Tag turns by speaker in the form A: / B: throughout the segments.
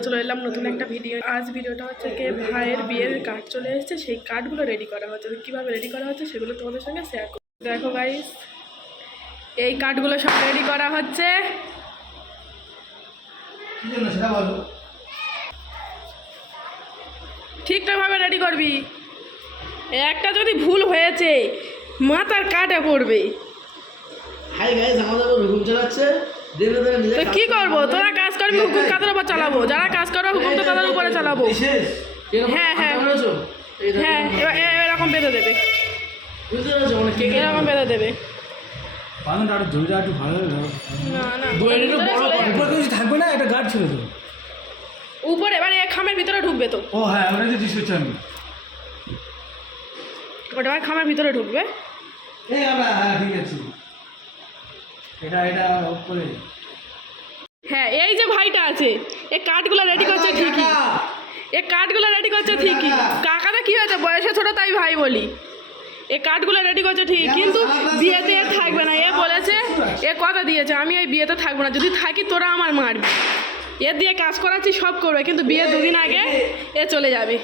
A: আবারও চলে এলাম নতুন একটা ভিডিও আজ ভিডিওটা হচ্ছে কি, ভাইয়ের বিয়ের কার্ড চলে এসেছে, সেই কার্ডগুলো রেডি করা হচ্ছে। কীভাবে রেডি করা হচ্ছে সেগুলো তোমাদের সঙ্গে শেয়ার করো দেখো গাইস এই কার্ডগুলো সব রেডি করা হচ্ছে। ঠিকঠাকভাবে রেডি করবি। একটা যদি ভুল হয়েছে, মাথার কাটে পড়বে।
B: হাই গাইস আমাদের হুকুম চালাচ্ছে।
A: তো কি করব? তোরা কাজ করবি হুকুম কাদের উপর চালাবো? যারা কাজ করবে হুকুম তো তাদের উপরে চালাবো। হ্যাঁ, হ্যাঁ। হ্যাঁ এবার এ- এরকম বেঁধে দেবে।
B: মানে কে
A: এরকম বেঁধে দেবে।
C: বাঁধনটা একটু জমিটা একটু ভালো না
A: না।
B: একটু।
C: উপরে তো কিছু থাকবে না একটা গার্ড ছিল তো
A: উপরে এবার এই খামের ভিতরে ঢুকবে তো।
C: ও হ্যাঁ ওটা তো জিজ্ঞেস করছি আমি।
A: ওটা খামের ভিতরে ঢুকবে।
C: এই আমরা হ্যাঁ ঠিক আছে। এটা এটা উপরে
A: হ্যাঁ এই যে ভাইটা আছে এই কার্ডগুলো রেডি করছে ঠিকই। এই কার্ডগুলো রেডি করছে ঠিকই। কাকাটা কি হয়েছে? বয়সে ছোট তাই ভাই বলি। এই কার্ডগুলো রেডি করছে ঠিক কিন্তু বিয়েতে থাকবে না। এ বলেছে এ কথা দিয়েছে আমি এই বিয়েতে থাকব না। যদি থাকি তোরা আমার মারবি। এর দিয়ে কাজ করাচ্ছি সব করবে কিন্তু বিয়ে দুদিন আগে এ চলে যাবে।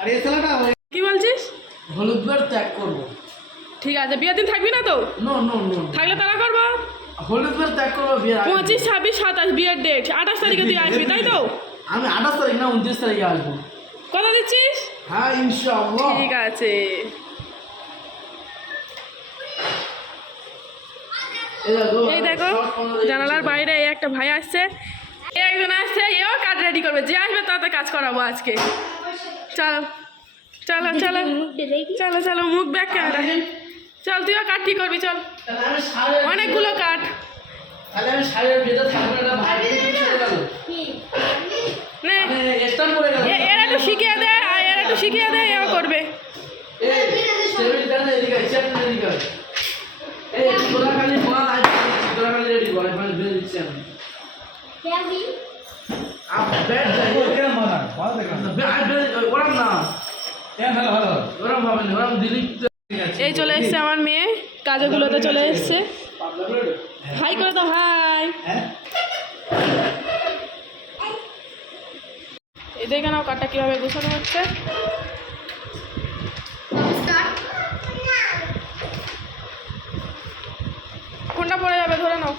B: আর
A: কি বলছিস?
B: হলুদ বার ত্যাগ করব।
A: ঠিক আছে বিয়ের দিন থাকবি না তো?
B: নো নো নো
A: থাকলে তারা করব।
B: হলুদ বার ত্যাগ করব বিয়ের আগে।
A: পঁচিশ ছাব্বিশ সাতাশ বিয়ের ডেট আঠাশ তারিখে তুই আসবি তাই তো?
B: আমি আঠাশ তারিখ না উনত্রিশ তারিখে আসব।
A: কথা দিচ্ছিস?
B: হ্যাঁ ইনশাআল্লাহ।
A: ঠিক আছে।
B: এই দেখো
A: এই দেখো
B: short পনেরো
A: জানালার বাইরে এই একটা ভাই আসছে। এই একজন আসছে এও কার্ড রেডি করবে। যে আসবে তাতে কাজ করাবো আজকে। চলো চলো চলো। চলো চলো মুখ ব্যাক ক্যামেরা চল তুইও কাঠ ঠিক করবি চল।
B: তাহলে আমি সাড়ে
A: অনেকগুলো কাঠ।
B: তাহলে আমি সাড়ে বিয়েতে থাকব না ভাই
A: এরা একটু শিখিয়ে আর এরা একটু শিখিয়ে এও করবে।
B: এই
A: চলে এসছে আমার মেয়ে কাজগুলোতে চলে এসছে। হাই করে দাও হাই।
C: হ্যাঁ
A: এই দেখে নাও কাঠটা কীভাবে গুছানো হচ্ছে। কোনটা পড়ে যাবে ধরে নাও।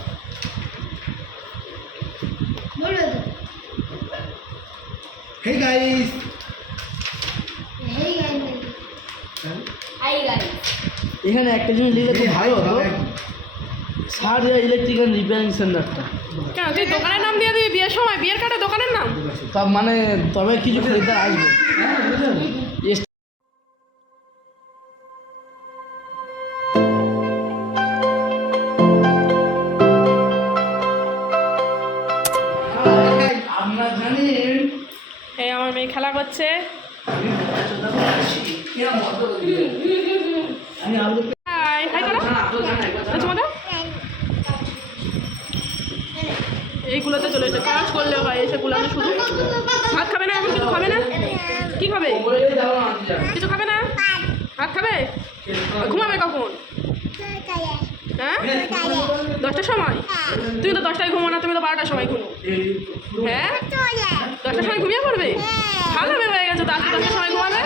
C: হে গাইস
B: এখানে একটা জিনিস নিলে খুব ভালো হতো। সার ইলেকট্রিক্যাল রিপেয়ারিং সেন্টারটা
A: কেন তুই দোকানের নাম দিয়ে দিবি? বিয়ের সময় বিয়ের কাটে দোকানের নাম?
B: তা মানে তবে কিছু খরিদ্দার আসবে।
A: এই আমার মেয়ে খেলা করছে। এইগুলোতে চলে এসে কাজ করলে হয় এসে গুলানো শুধু ভাত খাবে না, এখন কিছু খাবে না? কি খাবে? কিছু খাবে না? ভাত খাবে? ঘুমাবে কখন? হ্যাঁ? দশটার সময়? তুমি তো দশটায় ঘুমো না, তুমি তো বারোটার সময় ঘুমো। হ্যাঁ? দশটার সময় ঘুমিয়ে পড়বে? ভালো হয়ে গেছে, তো আজকে দশটার সময় ঘুমাবে?